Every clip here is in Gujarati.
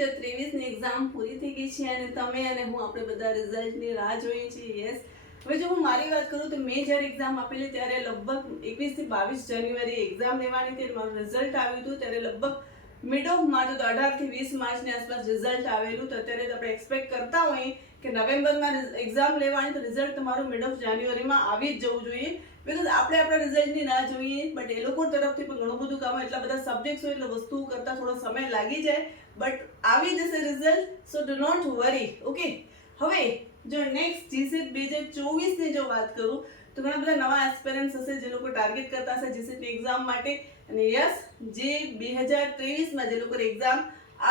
2023ની એક્ઝામ પૂરી થઈ ગઈ છે અને તમે અને હું આપણે બધા રિઝલ્ટની રાહ જોઈએ છીએ. યસ, હવે જો હું મારી વાત કરું તો મેં જ્યારે એક્ઝામ આપેલી ત્યારે લગભગ 21 થી 22 જાન્યુઆરી એક્ઝામ લેવાની હતી. મારું રિઝલ્ટ આવ્યું હતું ત્યારે લગભગ મિડ ઓફ માર્ચ, તો 18 થી 20 માર્ચની આસપાસ રિઝલ્ટ આવેલું. તો અત્યારે આપણે એક્સપેક્ટ કરતા હોઈએ કે નવેમ્બરમાં એક્ઝામ લેવાની, તો રિઝલ્ટ તમારું મિડ ઓફ જાન્યુઆરીમાં આવી જ જવું જોઈએ. બિકોઝ આપણે આપણા રિઝલ્ટની રાહ જોઈએ, બટ એ લોકો તરફથી પણ ઘણું બધું કામ, એટલા બધા સબ્જેક્ટ્સ હોય એટલે વસ્તુઓ કરતાં થોડો સમય લાગી જાય, બટ આવી જશે result. So do not worry. Okay, હવે જો નેક્સ્ટ જીસેટ 2024ની જો વાત કરું તો ઘણા બધા નવા એસ્પિરન્ટ્સ હશે જે લોકો ટાર્ગેટ કરતા હશે જીસેટની એક્ઝામ માટે. અને યસ, જે 2023માં જે લોકોએ એક્ઝામ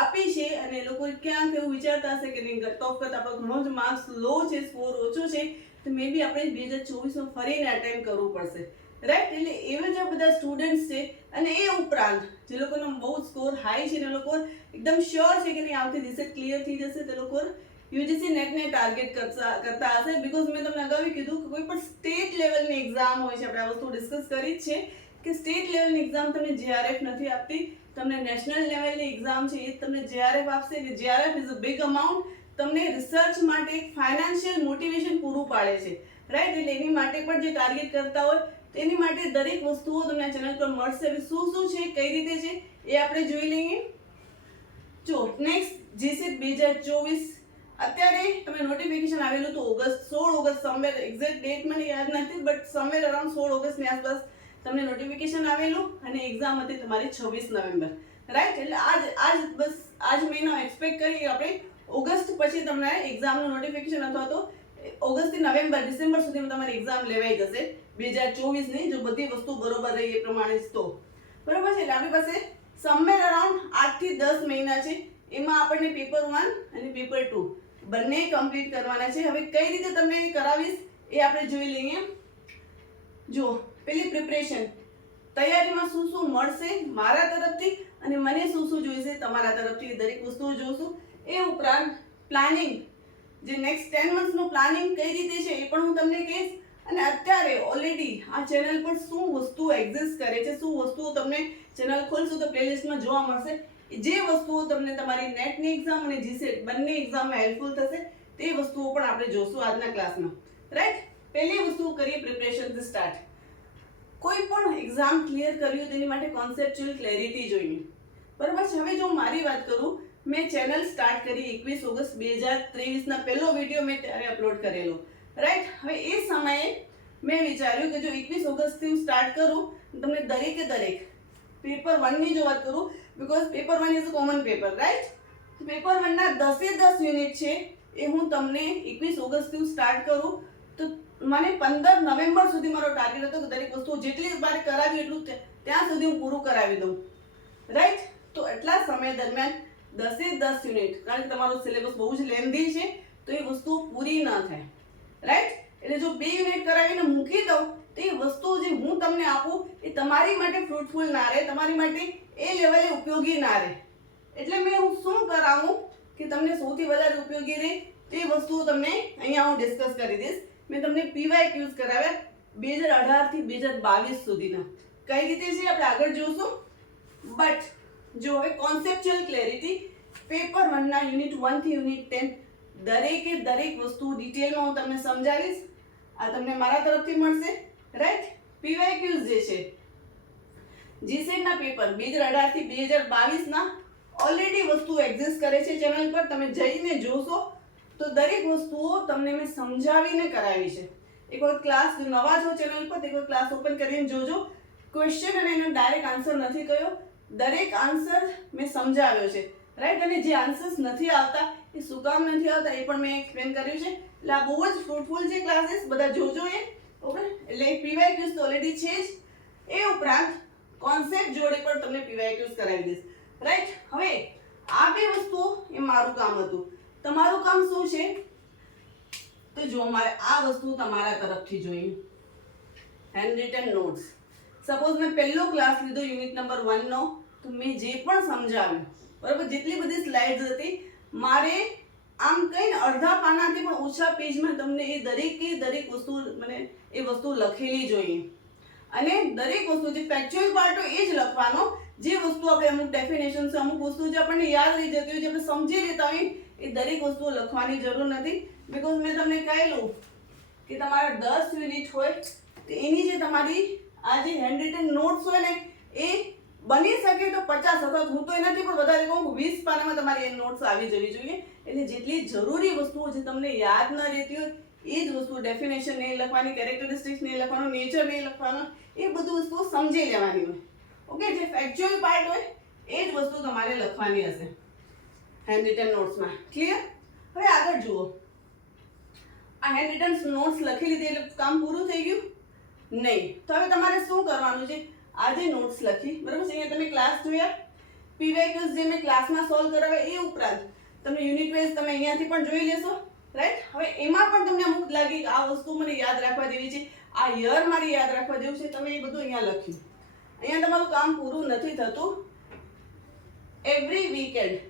આપી છે અને એ લોકો ક્યાંક એવું વિચારતા હશે કે નહીં, કટ ઓફ કરતા આપણો ઘણો જ માર્ક્સ લો છે, સ્કોર ઓછો છે, તો મે બી આપણે 2024માં ફરીને અટેમ્પ કરવું પડશે, રાઈટ? એટલે એવા જે બધા સ્ટુડન્ટ્સ છે અને એ ઉપરાંત જે લોકોનો બહુ સ્કોર હાઈ છે ને લોકો એકદમ શ્યોર છે કે નહીં આવતી જીસેટ ક્લિયર થઈ જશે, તે લોકો યુજીસી નેટને ટાર્ગેટ કરતા હશે. બીકોઝ મેં તમને અગાઉ કીધું કે કોઈ પણ સ્ટેટ લેવલની એક્ઝામ હોય છે, આપણે આ વસ્તુ ડિસ્કસ કરી જ છે કે સ્ટેટ લેવલની એક્ઝામ તમને જેઆરએફ નથી આપતી, તમને નેશનલ લેવલની એક્ઝામ છે એ તમને જેઆરએફ આપશે. અને JRF is a big amount, તમને રિસર્ચ માટે એક ફાઇનાન્શિયલ મોટિવેશન પૂરું પાડે છે, રાઈટ? એટલે એની માટે પણ જે ટાર્ગેટ કરતા હોય તેની માટે દરેક વસ્તુઓ તમને આ ચેનલ પર મળશે. હવે શું શું છે, કઈ રીતે છે, એ આપણે જોઈ લઈએ. જો નેક્સ્ટ જીસેટ 2024, અત્યારે તમે નોટિફિકેશન આવેલું તો August 16 August somewhere, exact date મને યાદ નથી, બટ સમવેર અરાઉન્ડ 16 ઓગસ્ટની આસપાસ તમને નોટિફિકેશન આવેલું અને એક્ઝામ હતી તમારી 26 નવેમ્બર, રાઈટ? એટલે આજ મહિનો એક્સપેક્ટ કરીએ આપણે ઓગસ્ટ પછી તમને એક્ઝામનું નોટિફિકેશન અથવા તો ઓગસ્ટ થી નવેમ્બર ડિસેમ્બર સુધીમાં તમારી એક્ઝામ લેવાઈ જશે 2024ની, જો બધી વસ્તુ બરોબર રહી એ પ્રમાણે જ તો બરોબર છે. એટલે આપણી પાસે સમવેર અરાઉન્ડ 8 થી 10 મહિના છે. એમાં આપણને પેપર 1 અને પેપર 2 બંને કમ્પ્લીટ કરવાના છે. હવે કઈ રીતે તમને કરાવીશ એ આપણે જોઈ લઈએ. જો પેલી પ્રિપરેશન, તૈયારીમાં શું શું મળશે મારા તરફથી અને મને શું શું જોઈશે તમારા તરફથી, દરેક વસ્તુઓ જોશું. એ ઉપરાંત પ્લાનિંગ, જે નેક્સ્ટ 10 મંથ્સનું પ્લાનિંગ કઈ રીતે છે એ પણ હું તમને કહીશ. અને અત્યારે ઓલરેડી આ ચેનલ પર શું વસ્તુઓ એક્ઝિસ્ટ કરે છે, શું વસ્તુઓ તમને ચેનલ ખોલશો તો પ્લેલિસ્ટમાં જોવા મળશે, જે વસ્તુઓ તમને તમારી નેટની એક્ઝામ અને જીસેટ બંને એક્ઝામમાં હેલ્પફુલ થશે, તે વસ્તુઓ પણ આપણે જોશું આજના ક્લાસમાં, રાઈટ? પહેલી વસ્તુ કરીએ પ્રિપરેશનથી સ્ટાર્ટ. કોઈ પણ એક્ઝામ ક્લિયર કરવી હોય તેની માટે કોન્સેપ્ચ્યુઅલ ક્લેરિટી જોઈએ, બરાબર છે? હવે જો મારી વાત કરું, મેં ચેનલ સ્ટાર્ટ કરી 21 ઓગસ્ટ 2023ના પહેલો વિડીયો મેં ત્યારે અપલોડ કરેલો, રાઈટ? હવે એ સમયે મેં વિચાર્યું કે જો 21 ઓગસ્ટથી હું સ્ટાર્ટ કરું, તમને દરેકે દરેક પેપર 1ની જો વાત કરું, because paper 1 is a common paper, right? તો પેપર 1ના 10 યુનિટ છે એ હું તમને 21 ઓગસ્ટથી સ્ટાર્ટ કરું તો મને 15 નવેમ્બર સુધી મારો ટાર્ગેટ હતો કે દરેક વસ્તુ જેટલી મારે કરાવી એટલું ત્યાં સુધી હું પૂરું કરાવી દઉં, રાઈટ? તો એટલા સમય દરમિયાન 10 યુનિટ, કારણ કે તમારો સિલેબસ બહુ જ લેન્ધી છે તો એ વસ્તુ પૂરી ન થાય, રાઈટ? એટલે જો 2 યુનિટ કરાવીને મૂકી દઉં તો એ વસ્તુ જે હું તમને આપું એ તમારી માટે ફ્રૂટફુલ ના રહે, તમારી માટે એ લેવલે ઉપયોગી ના રહે. એટલે મેં હું શું કરાવું કે તમને સૌથી વધારે ઉપયોગી રહે તે વસ્તુઓ તમને અહીંયા હું ડિસ્કસ કરી દઈશ. મેં તમને PYQs કરાવ્યા 2018 થી 2022 સુધીના, કઈ રીતે છે આપણે આગળ જોશું. બટ જો હવે કોન્સેપ્ચ્યુઅલ ક્લેરિટી, પેપર 1ના યુનિટ 1 થી યુનિટ 10 દરેકે દરેક વસ્તુ ડિટેલમાં હું તમને સમજાવીશ. આ તમને મારા તરફથી મળશે, રાઈટ? PYQs જે છે જીસેટના પેપર 2018 થી 2022ના ઓલરેડી વસ્તુ એક્ઝિસ્ટ કરે છે ચેનલ પર, તમે જઈને જોશો તો દરેક વસ્તુઓ તમને મેં સમજાવીને કરાવી છે. એક વખત ક્લાસ, નવા છો ચેનલ પર, એક વખત ક્લાસ ઓપન કરીને જોજો. ક્વેશ્ચન અને એનો ડાયરેક્ટ આન્સર નથી કહ્યો, દરેક આન્સર મેં સમજાવ્યો છે, રાઈટ? અને જે આન્સર્સ નથી આવતા એ શું કામ નથી આવતા એ પણ મેં એક્સપ્લેન કર્યું છે. એટલે આ બહુ જ ફ્રૂટફુલ છે ક્લાસીસ, બધા જોજો એ, ઓકે? એટલે PYQs તો ઓલરેડી છે જ, એ ઉપરાંત કોન્સેપ્ટ જોડે પણ તમને PYQs કરાવી દઈશ, રાઈટ? હવે આ બે વસ્તુઓ એ મારું કામ હતું. તમારું કામ શું છે? તો જો મારે આ વસ્તુ તમારા તરફથી જોઈએ, હેન્ડ રિટન નોટ્સ. સપોઝ મેં પહેલો ક્લાસ લીધો યુનિટ નંબર 1નો, તો મેં જે પણ સમજાવ્યું, બરાબર, જેટલી બધી સ્લાઇડ્સ હતી, મારે આમ કહીને અડધા પાનાથી પણ ઓછા પેજમાં તમને એ દરેક વસ્તુ મને એ વસ્તુ લખેલી જોઈએ. અને દરેક વસ્તુ જે ફેક્ચ્યુઅલ પાર્ટ હોય એ જ લખવાનો, જે વસ્તુ આપણે અમુક ડેફિનેશન છે, અમુક વસ્તુ જે આપણને યાદ રહી જતી હોય, જે આપણે સમજી લેતા હોય, એ દરેક વસ્તુઓ લખવાની જરૂર નથી. બીકોઝ મેં તમને કહેલું કે તમારા 10 યુનિટ હોય તો એની જે તમારી આ જે હેન્ડ રિટન નોટ્સ હોય ને એ બની શકે તો 50 અથવા હું તો એનાથી પણ વધારે કહું 20 પાનામાં તમારી એ નોટ્સ આવી જવી જોઈએ. એટલે જેટલી જરૂરી વસ્તુઓ જે તમને યાદ ન રહેતી હોય એ જ વસ્તુ, ડેફિનેશન નહીં લખવાની, કેરેક્ટરિસ્ટિક્સ નહીં લખવાનું, નેચર નહીં લખવાનું, એ બધું વસ્તુઓ સમજી લેવાની હોય. ઓકે, જે ફેક્ચ્યુઅલ પાર્ટ હોય એ જ વસ્તુ તમારે લખવાની હશે હેન્ડ રિટન નોટ્સમાં. ક્લિયર? હવે આગળ જુઓ. આ હેન્ડ રિટન નોટ્સ લખી લીધી એટલે કામ પૂરું થઈ ગયું? નહીં. તો હવે તમારે શું કરવાનું છે? આ જે નોટ્સ લખી, બરાબર છે, અહીંયા તમે ક્લાસ જોયા, પીવાયક્યુઝ જે મેં ક્લાસમાં સોલ્વ કરાવ્યા એ ઉપરાંત તમે યુનિટ વાઇઝ તમે અહીંયાથી પણ જોઈ લેશો, રાઈટ? હવે એમાં પણ તમને અમુક લાગી કે આ વસ્તુ મને યાદ રાખવા જેવી છે, આ યર મારે યાદ રાખવા જેવું છે, તમે એ બધું અહીંયા લખ્યું. અહીંયા તમારું કામ પૂરું નથી થતું. એવરી વીકેન્ડ,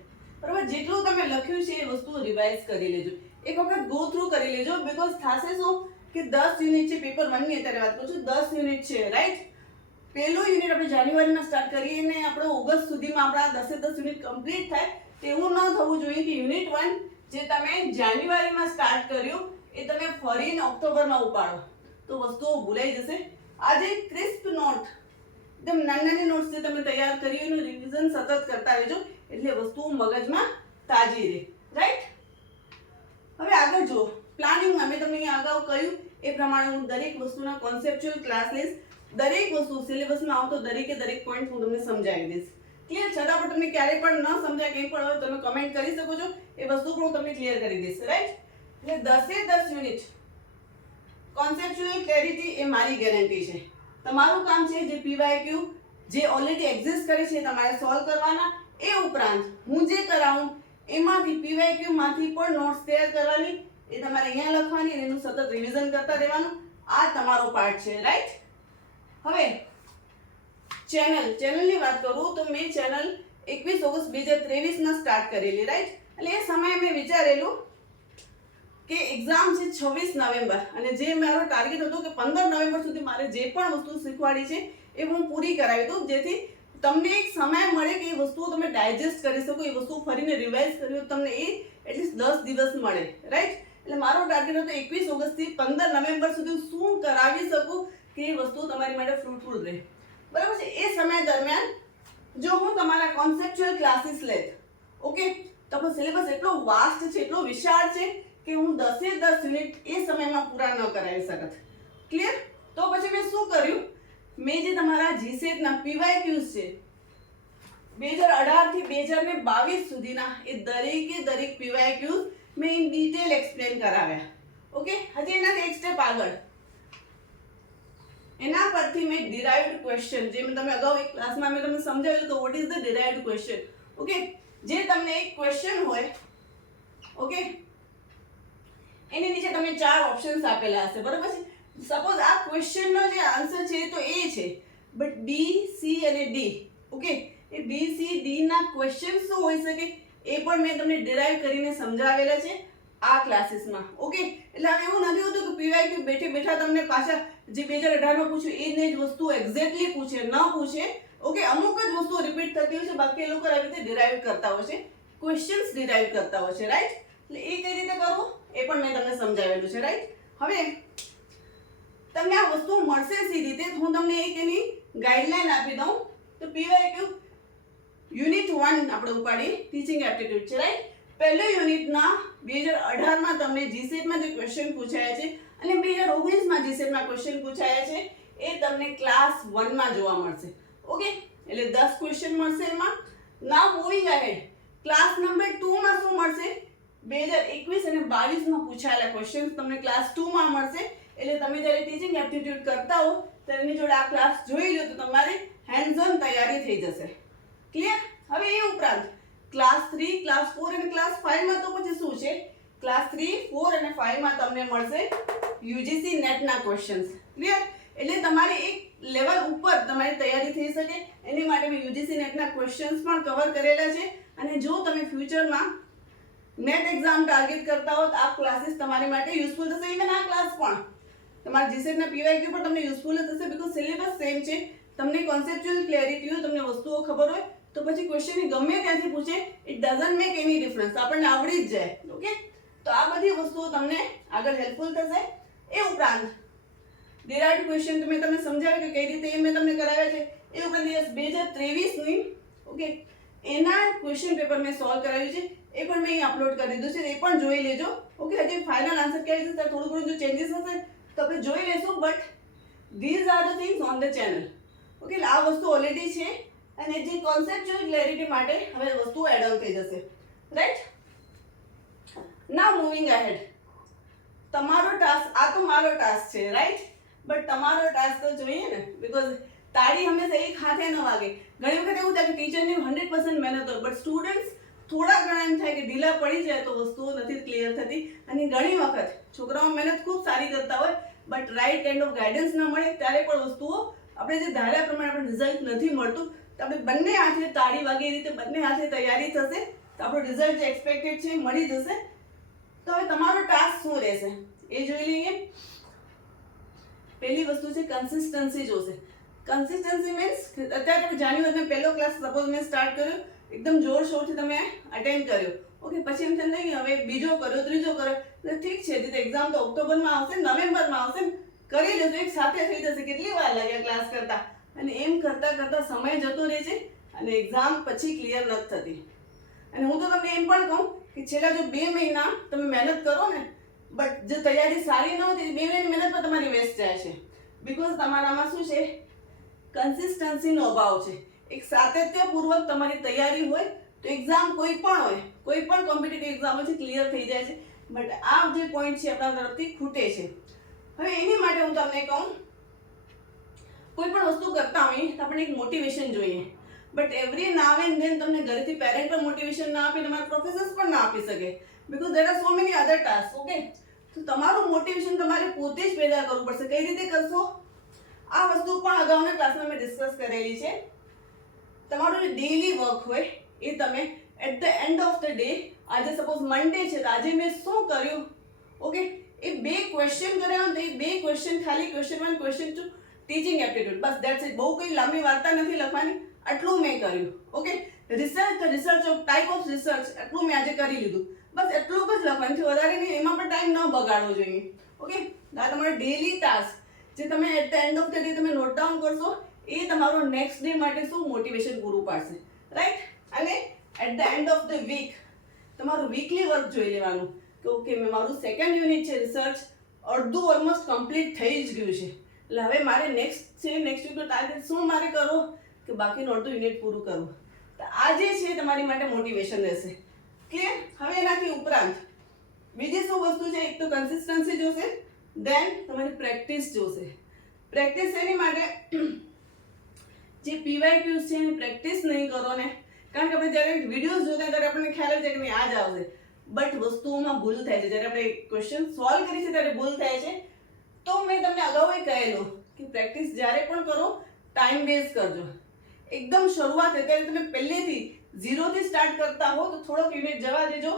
બરાબર, જેટલું તમે લખ્યું છે એ વસ્તુ રિવાઇઝ કરી લેજો, એક વખત ગો થ્રુ કરી લેજો. બીકોઝ થશે શું કે 10 યુનિટ છે, પેપર 1 ની અત્યારે વાત કરું છું, 10 યુનિટ છે, રાઈટ? પહેલું યુનિટ આપણે જાન્યુઆરીમાં સ્ટાર્ટ કરીએ ને આપણે ઓગસ્ટ સુધીમાં આપણા 10 યુનિટ કમ્પ્લીટ થાય, તેવું ન થવું જોઈએ કે યુનિટ 1 જે તમે જાન્યુઆરીમાં સ્ટાર્ટ કર્યું એ તમે ફરીને ઓક્ટોબરમાં ઉપાડો તો વસ્તુઓ ભૂલાઈ જશે. આજે ક્રિસ્પ નોટ, એકદમ નાની નોટ્સ જે તમે તૈયાર કરી એનું રિવિઝન સતત કરતા રહેજો એટલે વસ્તુઓ મગજમાં તાજી રહે, રાઈટ? હવે આગળ જુઓ. પ્લાનિંગમાં મેં તમને અહીંયા અગાઉ કહ્યું એ પ્રમાણે હું દરેક વસ્તુના કોન્સેપ્ચ્યુઅલ ક્લાસ લઈશ. દરેક વસ્તુ સિલેબસમાં આવતો દરેકે દરેક પોઈન્ટ હું તમને સમજાવી દઈશ. ક્લિયર? છતાં પણ તમને ક્યારેય પણ ન સમજાય કંઈ પણ હોય તમે કમેન્ટ કરી શકો છો, એ વસ્તુ પણ હું તમને ક્લિયર કરી દઈશ, રાઈટ? એટલે 10 યુનિટ કોન્સેપ્ચ્યુઅલ ક્લેરિટી એ મારી ગેરંટી છે. તમારું કામ છે જે પીવાયક્યુ જે ઓલરેડી એક્ઝિસ્ટ કરે છે તમારે સોલ્વ કરવાના. એ ઉપરાંત હું જે કરાવું એમાંથી પીવાયક્યુ માંથી પણ નોટ્સ તૈયાર કરવાની, એ તમારે અહીંયા લખવાની અને એનું સતત રિવિઝન કરતા રહેવાનું. આ તમારો પાર્ટ છે, રાઈટ? હવે ચેનલની વાત કરું તો મેં ચેનલ 21 ઓગસ્ટ 2023 સ્ટાર્ટ કરેલી, રાઈટ? એટલે એ સમયે મેં વિચારેલું કે એક્ઝામ છે 26 નવેમ્બર અને જે મારો ટાર્ગેટ હતો કે 15 નવેમ્બર સુધી મારે જે પણ વસ્તુ શીખવાડી છે એ હું પૂરી કરાવી દઉં, જેથી તમને એક સમય મળે કે એ વસ્તુઓ તમે ડાયજેસ્ટ કરી શકો, એ વસ્તુઓ ફરીને રિવાઇઝ કરી તમને એ એટલીસ્ટ 10 દિવસ મળે, રાઈટ? એટલે મારો ટાર્ગેટ હતો 21 ઓગસ્ટથી 15 નવેમ્બર સુધી શું કરાવી શકું કે એ વસ્તુ તમારી માટે ફ્રૂટફુલ રહે, બરાબર છે? એ સમય દરમિયાન જો હું તમારા કોન્સેપ્ચ્યુઅલ ક્લાસીસ લેત, ઓકે, તો આપણો સિલેબસ એટલો વાસ્ટ છે, એટલો વિશાળ છે કે હું 10 યુનિટ એ સમયમાં પૂરા ન કરાવી શકત. ક્લિયર? તો પછી મેં શું કર્યું? મેં જે તમારા જીસેટના પીવાયક્યુઝ છે 2018 થી 2022 સુધીના એ દરેકે દરેક પીવાયક્યુઝ મેં ઇન ડિટેલ એક્સપ્લેન કરાવ્યા, ઓકે? હજી એનાથી એક સ્ટેપ આગળ એના પરથી મેં ડિરાઇવ્ડ ક્વેશ્ચન, જે મેં તમને અગાઉ એક ક્લાસમાં મેં તમને સમજાવ્યું કે what is the derived question, okay? જે તમને એક ક્વેશ્ચન હોય, ઓકે, એની નીચે તમને 4 ઓપ્શન્સ આપેલા હશે, બરાબર છે? સપોઝ આ ક્વેશ્ચનનો જે આન્સર છે તો એ છે, બટ બી, સી અને ડી, ઓકે? એ બી, સી, ડી ના ક્વેશ્ચન શું હોઈ શકે એ પણ મેં તમને ડિરાઇવ કરીને સમજાવેલા છે આ ક્લાસીસમાં, ઓકે? એટલે હવે એવું નથી હોતું કે પીવાયક્યુ બેઠે બેઠા તમને પાછા જે 2018માં પૂછ્યું એ જ વસ્તુ એક્ઝેક્ટલી પૂછે, ન પૂછે, ઓકે? અમુક જ વસ્તુઓ રિપીટ થતી હોય છે, બાકી એ લોકો આવી રીતે ડિરાઇવ કરતા હોય છે, ક્વેશ્ચન્સ ડિરાઇવ કરતા હોય છે, રાઈટ? એટલે એ કઈ રીતે કરવું એ પણ મેં તમને સમજાવેલું છે, રાઈટ? હવે તમને આ વસ્તુ મળશે સી રીતે, હું તમને એક એની ગાઈડલાઈન આપી દઉં. તો પીવાયક્યુ યુનિટ 1 આપણે ઉપાડી ટીચિંગ એપ્ટિટ્યુડ છે, રાઈટ? પહેલું યુનિટના 2018માં તમને જીસેટમાં જે ક્વેશ્ચન પૂછાયા છે અને 2019માં જીસેટમાં ક્વેશ્ચન પૂછાયા છે એ તમને ક્લાસ 1માં જોવા મળશે, ઓકે? એટલે 10 ક્વેશ્ચન મળશે એમાં. ના મૂવિંગ અહેડ ક્લાસ નંબર 2માં શું મળશે? 2021 અને 22માં પૂછાયેલા ક્વેશ્ચન્સ તમને ક્લાસ 2માં મળશે. એટલે તમે જ્યારે ટીચિંગ એપ્ટિટ્યુડ કરતા હો ત્યારે એની જોડે આ ક્લાસ જોઈ લો તો તમારે હેન્ડ્સ ઓન તૈયારી થઈ જશે. ક્લિયર? હવે એ ઉપરાંત ક્લાસ 3, ક્લાસ 4 અને ક્લાસ 5માં તો પછી શું છે? ક્લાસ 3, 4 અને 5માં તમને મળશે યુજીસી નેટના ક્વેશ્ચન્સ. ક્લિયર? એટલે તમારે એક લેવલ ઉપર તમારી તૈયારી થઈ શકે એની માટે મેં યુજીસી નેટના ક્વેશ્ચન્સ પણ કવર કરેલા છે. અને જો તમે ફ્યુચરમાં નેટ એક્ઝામ ટાર્ગેટ કરતા હો તો આ ક્લાસીસ તમારી માટે યુઝફુલ થશે. ઇવન આ ક્લાસ પણ તમારા જીસેટના પીવાયક્યુ પણ તમને યુઝફુલ થશે, બીકોઝ સિલેબસ સેમ છે. તમને કોન્સેપ્ચ્યુઅલ ક્લેરિટી હોય, તમને વસ્તુઓ ખબર હોય, તો પછી ક્વેશ્ચન ગમે ત્યાંથી પૂછે, it doesn't make any difference, આપણને આવડી જ જાય. ઓકે, તો આ બધી વસ્તુઓ તમને આગળ હેલ્પફુલ થશે. એ ઉપરાંત ડિરાઇવ્ડ ક્વેશ્ચન તમને સમજાવ્યું કે કઈ રીતે એ મેં તમને કરાવ્યા છે. એ ઉપરાંત 2023 ની ઓકે એના ક્વેશ્ચન પેપર મેં સોલ્વ કરાવ્યું છે, એ પણ મેં અહીં અપલોડ કરી દીધું છે, એ પણ જોઈ લેજો. ઓકે, હજી ફાઇનલ આન્સર ક્યારે છે ત્યારે થોડું ઘણું જો ચેન્જીસ હશે તો આપણે જોઈ લેશું, but these are the things on the channel. Okay, આ વસ્તુ ઓલરેડી છે અને જે કોન્સેપ્ચ્યુઅલ ક્લેરિટી માટે હવે વસ્તુઓ એડ ઓન થઈ જશે. રાઈટ, નાઉ મૂવિંગ અહેડ. તમારો ટાસ્ક, આ તો મારો ટાસ્ક છે, રાઈટ, બટ તમારો ટાસ્ક તો જોઈએ ને, બીકોઝ તાળી હંમેશા એક હાથે ન વાગે. ઘણી વખત એવું થાય કે ટીચરની 100% મહેનત હોય, બટ સ્ટુડન્ટ્સ થોડા ઘણા એમ થાય કે ઢીલા પડી જાય તો વસ્તુઓ નથી ક્લિયર થતી. અને ઘણી વખત છોકરાઓ મહેનત ખૂબ સારી કરતા હોય, but right kind of guidance ન મળે ત્યારે પણ વસ્તુઓ આપણે જે ધાર્યા પ્રમાણે આપણે રિઝલ્ટ નથી મળતું. તો આપણે બંને હાથે તાળી વાગે એ રીતે બંને હાથે તૈયારી થશે તો આપણું રિઝલ્ટ જે એક્સપેક્ટેડ છે મળી જશે. તો હવે તમારો ટાસ્ક શું રહેશે એ જોઈ લઈએ. પહેલી વસ્તુ છે કન્સિસ્ટન્સી જોશે. કન્સિસ્ટન્સી મીન્સ અત્યારે જાન્યુઆરીનો પહેલો ક્લાસ સપોઝ મેં સ્ટાર્ટ કર્યો, એકદમ જોરશોરથી તમે અટેન્ડ કર્યો. ઓકે, પછી એમ થાય નહીં હવે બીજો કર્યો, ત્રીજો કર્યો, તો ઠીક છે, તો એક્ઝામ તો ઓક્ટોબરમાં આવશે, નવેમ્બરમાં આવશે, કરી લેજો, એક સાથે થઈ જશે. કેટલી વાર લાગ્યા ક્લાસ કરતા, અને એમ કરતા કરતા સમય જતો રહે છે અને એક્ઝામ પછી ક્લિયર નથી થતી. અને હું તો તમને એમ પણ કહું કે છેલ્લા જો 2 મહિના તમે મહેનત કરો ને, બટ જો તૈયારી સારી ન હોય તો 2 મહિનાની મહેનત પણ તમારી વેસ્ટ જાય છે. બીકોઝ તમારામાં શું છે, કન્સિસ્ટન્સીનો અભાવ છે. એક સાતત્યપૂર્વક તમારી તૈયારી હોય તો એક્ઝામ કોઈ પણ હોય, કોઈ પણ કોમ્પિટિટિવ એક્ઝામ હોય છે ક્લિયર થઈ જાય છે. બટ આ જે પોઈન્ટ છે આપણા તરફથી ખૂટે છે. હવે એની માટે હું તમને કહું, કોઈ પણ વસ્તુ કરતા હોઈએ તો આપણે એક મોટિવેશન જોઈએ, but every now and then તમને ઘરેથી પેરેન્ટ પણ મોટિવેશન ના આપે, તમારા પ્રોફેસર્સ પણ ના આપી શકે, because there are so many other task. Okay, તો તમારું મોટિવેશન તમારે પોતે જ પેદા કરવું પડશે. કઈ રીતે કરશો? આ વસ્તુ પણ અગાઉના ક્લાસમાં મેં ડિસ્કસ કરેલી છે. તમારું જે ડેઈલી વર્ક હોય એ તમે at the end of the day, આજે સપોઝ મંડે છે તો આજે મેં શું કર્યું, ઓકે, એ 2 ક્વેશ્ચન કર્યા હોય તો એ 2 ક્વેશ્ચન, ખાલી question 1 question 2 teaching aptitude, bus that's it. બહુ કોઈ લાંબી વાર્તા નથી લખવાની, આટલું મેં કર્યું. Okay, research of type of research એટલું મેં આજે કરી લીધું, બસ એટલું જ લખવાનું છે, વધારે નહીં. એમાં પણ ટાઈમ ન બગાડવો જોઈએ. ઓકે, આ તમારો ડેઈલી ટાસ્ક જે તમે at the end of the day તમે નોટ ડાઉન કરશો એ તમારો નેક્સ્ટ ડે માટે શું મોટિવેશન પૂરું પાડશે. રાઈટ, અને at the end of the week તમારું વીકલી વર્ક જોઈ લેવાનું કે ઓકે મેં મારું 2nd યુનિટ છે રિસર્ચ અડધું ઓલમોસ્ટ કમ્પ્લીટ થઈ જ ગયું છે, એટલે હવે મારે નેક્સ્ટ વીકનો ટાર્ગેટ શું મારે કરો કે બાકીનું અડધું યુનિટ પૂરું કરવું. તો આ જે છે તમારી માટે મોટિવેશન રહેશે. ક્લિયર? હવે એનાથી ઉપરાંત બીજી શું વસ્તુ છે, એક તો કન્સિસ્ટન્સી જોશે, દેન તમારી પ્રેક્ટિસ જોશે. પ્રેક્ટિસ એની માટે જે PYQs છે એની પ્રેક્ટિસ નહીં કરો ને, કારણ કે આપણે જ્યારે વિડીયોઝ જોતા ત્યારે આપણને ખ્યાલ આવે છે કે નહીં આ જ આવશે, બટ વસ્તુઓમાં ભૂલ થાય છે. જ્યારે આપણે ક્વેશ્ચન સોલ્વ કરીએ છીએ ત્યારે ભૂલ થાય છે. તો મેં તમને અગાઉ કહેલું કે પ્રેક્ટિસ જ્યારે પણ કરો ટાઈમ બેઝ કરજો. એકદમ શરૂઆત ત્યારે તમે પહેલેથી 0 થી સ્ટાર્ટ કરતા હો તો થોડોક યુનિટ જવા દેજો,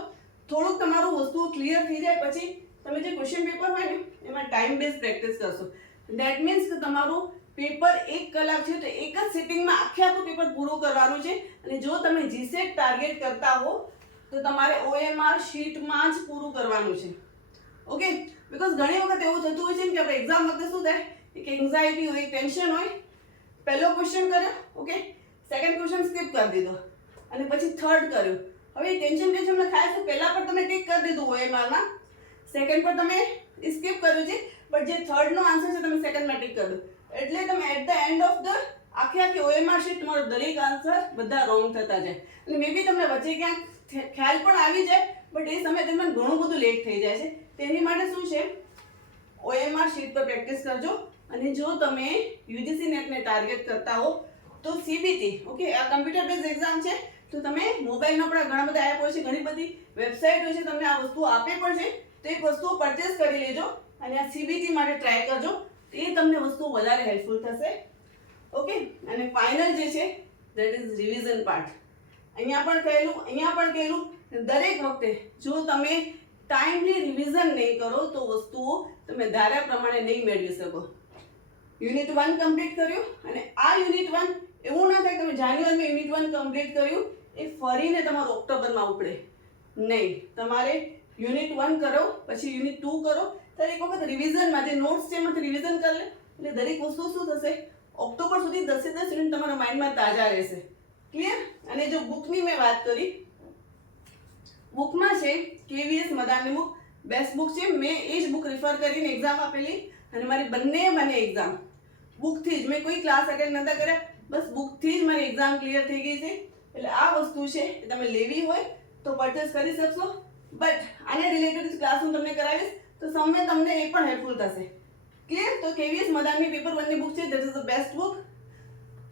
થોડુંક તમારું વસ્તુઓ ક્લિયર થઈ જાય પછી તમે જે ક્વેશ્ચન પેપર હોય ને એમાં ટાઈમ બેઝ પ્રેક્ટિસ કરશો. ધેટ મીન્સ કે તમારું પેપર 1 કલાક છે તો એક જ સિટિંગમાં આખું પેપર પૂરું કરવાનું છે. અને જો તમે GSET ટાર્ગેટ કરતા હો તો તમારે OMR શીટમાં જ પૂરું કરવાનું છે. ઓકે, બીકોઝ ઘણી વખત એવું થતું હોય છે કે આપણે એક્ઝામ વખતે શું થાય એક એન્ઝાયટી હોય, ટેન્શન હોય, પહેલો ક્વેશ્ચન કર્યો, ઓકે, સેકન્ડ ક્વેશ્ચન સ્કીપ કરી દીધો અને પછી થર્ડ કર્યો. હવે ટેન્શનમાં થાય છે, પહેલા પર તમે ટીક કરી દીધું OMRમાં, સેકન્ડ પર તમે સ્કીપ કર્યું છે, બટ જે થર્ડનો આન્સર છે તમે સેકન્ડમાં ટીક કરી દો, એટલે તમે at the end of the આખી OMR શીટ તમારો દરેક આન્સર બધા રોંગ થતા જાય. અને મે બી તમને વચ્ચે ક્યાંક ખ્યાલ પણ આવી જાય, બટ એ સમય દરમિયાન ઘણું બધું લેટ થઈ જાય છે. તેની માટે શું છે, OMR શીટ પર પ્રેક્ટિસ કરજો. અને જો તમે UGC નેટને ટાર્ગેટ કરતા હો તો CBT, ઓકે, આ કમ્પ્યુટર બેઝ એક્ઝામ છે તો તમે મોબાઈલમાં પણ ઘણા બધા એપ હોય છે, ઘણી બધી વેબસાઇટ હોય છે, તમને આ વસ્તુઓ આપે પણ છે, તો એ વસ્તુઓ પરચેસ કરી લેજો અને આ CBT માટે ટ્રાય કરજો. એ તમને વસ્તુઓ વધારે હેલ્પફુલ થશે. ઓકે, અને ફાઇનલ જે છે ધેટ ઇઝ રિવિઝન પાર્ટ. અહીંયા પણ કહેલું દરેક વખતે જો તમે ટાઈમલી રિવિઝન નહીં કરો તો વસ્તુઓ તમે ધાર્યા પ્રમાણે નહીં મેળવી શકો. યુનિટ 1 કમ્પ્લીટ કર્યું, અને આ યુનિટ 1 એવું ના થાય તમે જાન્યુઆરીમાં યુનિટ 1 કમ્પ્લીટ કર્યું એ ફરીને તમારું ઓક્ટોબરમાં ઉપડે નહીં. તમારે યુનિટ 1 કરો, પછી યુનિટ 2 કરો, ત્યારે એક વખત રિવિઝનમાં જે નોટ્સ છે એમાંથી રિવિઝન કરી લે, એટલે દરેક વસ્તુ શું થશે, ઓક્ટોબર સુધી 10 યુનિટ તમારા માઇન્ડમાં તાજા રહેશે. ક્લિયર? અને જો બુકની મેં વાત કરી, બુકમાં છે KVS મદારની બુક બેસ્ટ બુક છે. મેં એ જ બુક રિફર કરીને એક્ઝામ આપેલી, અને મારી બંને એક્ઝામ બુકથી જ, મેં કોઈ ક્લાસ અટેન્ડ નતા કર્યા, બસ બુકથી જ મારી એક્ઝામ ક્લિયર થઈ ગઈ છે. એટલે આ વસ્તુ છે એ તમે લેવી હોય તો પરચેસ કરી શકશો. બટ આને રિલેટેડ ક્લાસ હું તમને કરાવીશ તો સમય તમને એ પણ હેલ્પફુલ થશે. ક્લિયર? તો KVS મદારની પેપર 1 ની બુક છે, that is the best book.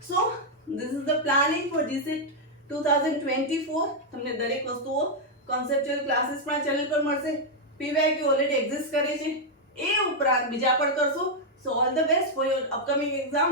So this is the planning four GSET 2024. તમને દરેક વસ્તુઓ કોન્સેપ્ચ્યુઅલ ક્લાસીસ પણ ચેનલ પર મળશે. PYQ ઓલરેડી એક્ઝિસ્ટ કરે છે, એ ઉપરાંત બીજા પણ કરશો. સો all the best for your upcoming exam.